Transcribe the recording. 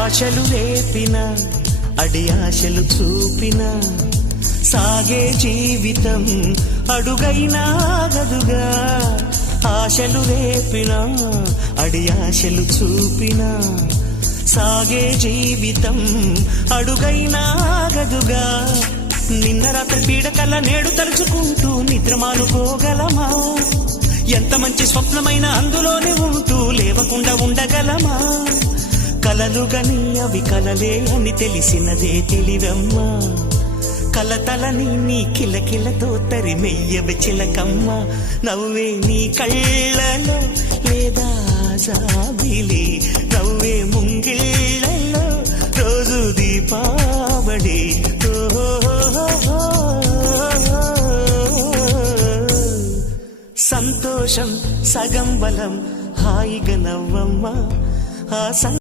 ఆశలు రేపిన అడి ఆశలు చూపిన సాగే జీవితం అడుగైనా గదుగా. ఆశలు రేపిన అడి ఆశలు చూపిన సాగే జీవితం అడుగైనా గదుగా. నిన్న రాత్రి పీడకల నేడు తలుచుకుంటూ నిద్రమానుకోగలమా? ఎంత మంచి స్వప్నమైన అందులోనే ఉంటూ లేవకుండా ఉండగలమా? కలలుగని అవి కలలే అని తెలిసినదే తెలివమ్మా. కలతలని నీ కిలకిలతో తరిమెయ్యవి చిలకమ్మ. నవ్వే నీ కళ్ళలో లేదా జాబిలి, నవ్వే ముంగిళ్ళలో రోజు దీపావళి. సంతోషం సగం బలం, హాయిగా నవ్వమ్మ. ఆ